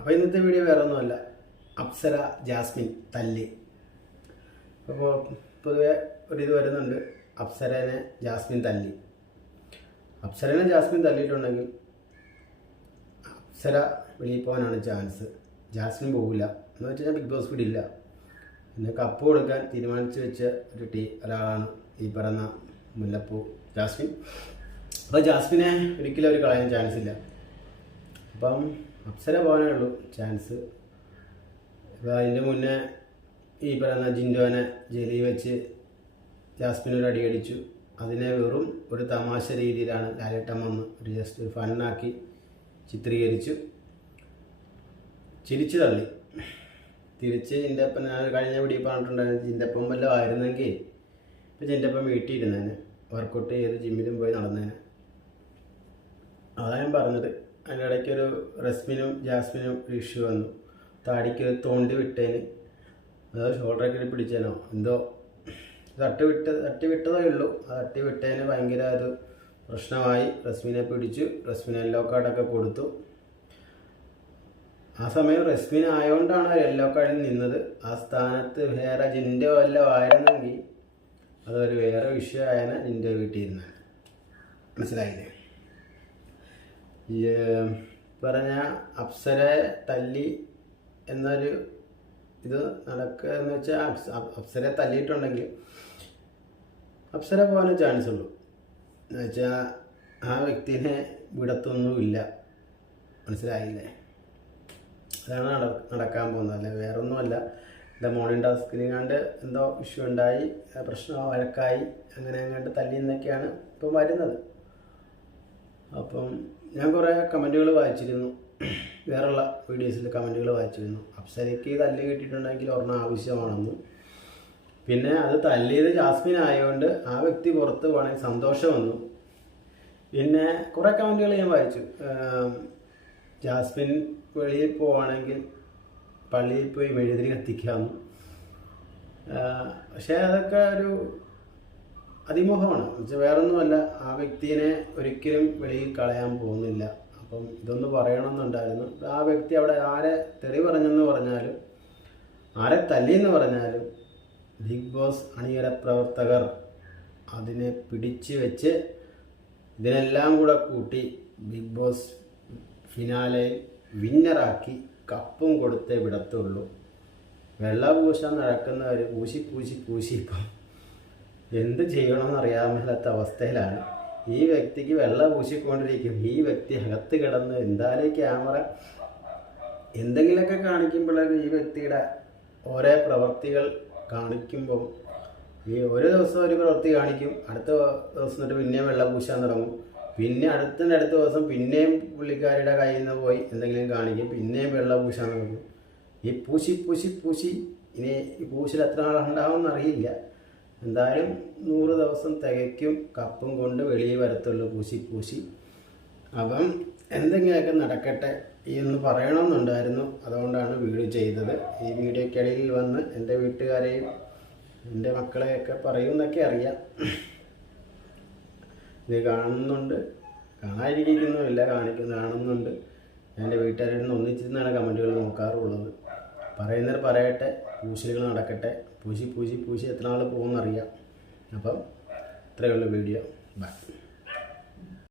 അപ്പോൾ ഇന്നത്തെ വീഡിയോ വേറെ ഒന്നുമല്ല, അപ്സര ജാസ്മിൻ തല്ലി. അപ്പോൾ പൊതുവെ ഒരിത് വരുന്നുണ്ട്, അപ്സരനെ ജാസ്മിൻ തല്ലി. അപ്സരനെ ജാസ്മിൻ തല്ലിയിട്ടുണ്ടെങ്കിൽ അപ്സര വെളിയിൽ പോകാനാണ് ചാൻസ്. ജാസ്മിൻ പോകില്ല എന്ന് വെച്ചാൽ ബിഗ് ബോസ് വിടില്ല. പിന്നെ കപ്പ് കൊടുക്കാൻ തീരുമാനിച്ച് വെച്ച ഒരാളാണ് ഈ പറയുന്ന മുല്ലപ്പൂ ജാസ്മിൻ. അപ്പോൾ ജാസ്മിനെ ഒരിക്കലും അവർ കളയാൻ ചാൻസ് ഇല്ല. അപ്പം അപ്സര പോകാനേ ഉള്ളൂ ചാൻസ്. അപ്പോൾ അതിൻ്റെ മുന്നേ ഈ പറയുന്ന ജിൻഡോനെ ജയിലിൽ വെച്ച് ജാസ്മിൻ ഒരു അടിയടിച്ചു. അതിനെ വെറും ഒരു തമാശ രീതിയിലാണ് ലാലേട്ടൻ വന്ന് ഒരു ജസ്റ്റ് ഒരു ഫണ്ണാക്കി ചിത്രീകരിച്ചു, ചിരിച്ചു തള്ളി. തിരിച്ച് ജിൻ്റെപ്പൻ കഴിഞ്ഞ വീഡിയോ പറഞ്ഞിട്ടുണ്ടായിരുന്നു, ജിൻ്റെപ്പം വല്ലതും ആയിരുന്നെങ്കിൽ ഇപ്പം ജിൻ്റെപ്പം വീട്ടിൽ ഇരുന്നേനെ, വർക്കൗട്ട് ചെയ്ത് ജിമ്മിലും പോയി നടന്നേനെ. അതാണ് ഞാൻ പറഞ്ഞത്. അതിൻ്റെ ഇടയ്ക്കൊരു റസ്മിനും ജാസ്മിനും ഒരു ഇഷ്യൂ വന്നു. താടിക്ക് തോണ്ടി വിട്ടേന്, അതോ ഷോൾഡറൊക്കെ പിടിച്ചേനോ എന്തോ തട്ടി വിട്ടതേ ഉള്ളൂ. ആ തട്ടി വിട്ടതിന് ഭയങ്കര അത് പ്രശ്നമായി. റസ്മിനെ പിടിച്ചു, റസ്മിന് യെല്ലോ കാർഡൊക്കെ കൊടുത്തു. ആ സമയം റസ്മിൻ ആയതുകൊണ്ടാണ് ആ യെല്ലോ കാർഡിൽ നിന്നത്. ആ സ്ഥാനത്ത് വേറെ ജിൻ്റെ വല്ലതും ആയിരുന്നെങ്കിൽ അതൊരു വേറെ വിഷയമായതിനെ ജിൻ്റെ വീട്ടിൽ ഇരുന്ന്. മനസ്സിലായില്ലേ? പറഞ്ഞ അപ്സരയെ തല്ലി എന്നൊരു ഇത് നടക്കുക എന്ന് വെച്ചാൽ അപ്സരയെ തല്ലിയിട്ടുണ്ടെങ്കിൽ അപ്സര പോകാനേ ചാൻസ് ഉള്ളൂ. എന്ന് വെച്ചാൽ ആ വ്യക്തിനെ വിടത്തൊന്നുമില്ല. മനസ്സിലായില്ലേ? അതാണ് നടക്കാൻ പോകുന്നത്. അല്ലെ വേറെ ഒന്നുമല്ല. മോർണിംഗ് ടാസ്കിനെങ്ങാണ്ട് എന്തോ ഇഷ്യൂ ഉണ്ടായി, പ്രശ്നം വഴക്കായി, അങ്ങനെ അങ്ങോട്ട് തല്ലി എന്നൊക്കെയാണ് ഇപ്പം വരുന്നത്. അപ്പം ഞാൻ കുറേ കമൻറ്റുകൾ വായിച്ചിരുന്നു, വേറെയുള്ള വീഡിയോസിൽ കമൻറ്റുകൾ വായിച്ചിരുന്നു. അപ്സരയ്ക്ക് തല്ല് കിട്ടിയിട്ടുണ്ടെങ്കിൽ ഒരെണ്ണം ആവശ്യമാണെന്നും, പിന്നെ അത് തല്ലിയത് ജാസ്മിൻ ആയതുകൊണ്ട് ആ വ്യക്തി പുറത്ത് പോകണമെങ്കിൽ സന്തോഷമെന്നും. പിന്നെ കുറേ കമൻറ്റുകൾ ഞാൻ വായിച്ചു. ജാസ്മിൻ വെളിയിൽ പോവുകയാണെങ്കിൽ പള്ളിയിൽ പോയി മെഴുതിരി കത്തിക്കാമെന്നും. പക്ഷേ അതൊക്കെ ഒരു അതിമോഹമാണ്. എന്നുവെച്ചാൽ വേറൊന്നുമല്ല, ആ വ്യക്തിയെ ഒരിക്കലും വെളിയിൽ കളയാൻ പോകുന്നില്ല. അപ്പം ഇതൊന്ന് പറയണമെന്നുണ്ടായിരുന്നു. ആ വ്യക്തി അവിടെ ആരെ തെറി പറഞ്ഞെന്ന് പറഞ്ഞാലും ആരെ തല്ലിയെന്ന് പറഞ്ഞാലും ബിഗ് ബോസ് അണിയറ പ്രവർത്തകർ അതിനെ പിടിച്ച് വെച്ച് ഇതിനെല്ലാം കൂടെ കൂട്ടി ബിഗ് ബോസ് ഫിനാലയിൽ വിന്നറാക്കി കപ്പും കൊടുത്തേ വിടത്തുള്ളൂ. വെള്ളപൂശ നടക്കുന്നവർ പൂശി ഇപ്പം എന്ത് ചെയ്യണമെന്നറിയാൻ മേലാത്ത അവസ്ഥയിലാണ്. ഈ വ്യക്തിക്ക് വെള്ളം പൂശിക്കൊണ്ടിരിക്കും. ഈ വ്യക്തി അകത്ത് കിടന്ന് എന്തായാലും ക്യാമറ എന്തെങ്കിലുമൊക്കെ കാണിക്കുമ്പോഴൊക്കെ ഈ വ്യക്തിയുടെ ഓരോ പ്രവർത്തികൾ കാണിക്കുമ്പം ഈ ഒരു ദിവസം ഒരു പ്രവൃത്തി കാണിക്കും, അടുത്ത ദിവസം എന്നിട്ട് പിന്നെയും വെള്ളം പൂശാൻ തുടങ്ങും, പിന്നെ അടുത്ത ദിവസം പിന്നെയും പുള്ളിക്കാരിയുടെ കയ്യിൽ നിന്ന് പോയി എന്തെങ്കിലും കാണിക്കും, പിന്നെയും വെള്ളം പൂശാൻ തുടങ്ങും. ഈ പൂശി ഇനി ഈ പൂശിൽ എത്ര നാളുണ്ടാവുമെന്ന് അറിയില്ല. എന്തായാലും 100 ദിവസം തികയ്ക്കും കപ്പും കൊണ്ട് വെളിയിൽ വരത്തുള്ളൂ പൂശി. അപ്പം എന്തെങ്കിലുമൊക്കെ നടക്കട്ടെ എന്ന് പറയണമെന്നുണ്ടായിരുന്നു. അതുകൊണ്ടാണ് വീഡിയോ ചെയ്തത്. ഈ വീഡിയോയ്ക്കിടയിൽ വന്ന് എൻ്റെ വീട്ടുകാരെയും എൻ്റെ മക്കളെയൊക്കെ പറയുമെന്നൊക്കെ അറിയാം. ഇത് കാണുന്നുണ്ട്, കാണാതിരിക്കുന്നുമില്ല, കാണുന്നുണ്ട്. എൻ്റെ വീട്ടുകാരിൽ നിന്ന് ഒന്നിച്ചിരുന്നാണ് കമൻറ്റുകൾ നോക്കാറുള്ളത്. പറയുന്നവർ പറയട്ടെ, പൂശികൾ നടക്കട്ടെ. പൂശി എത്ര നാൾ പോകുമെന്നറിയാം. അപ്പം ഇത്രയേ ഉള്ളൂ വീഡിയോ. ബൈ.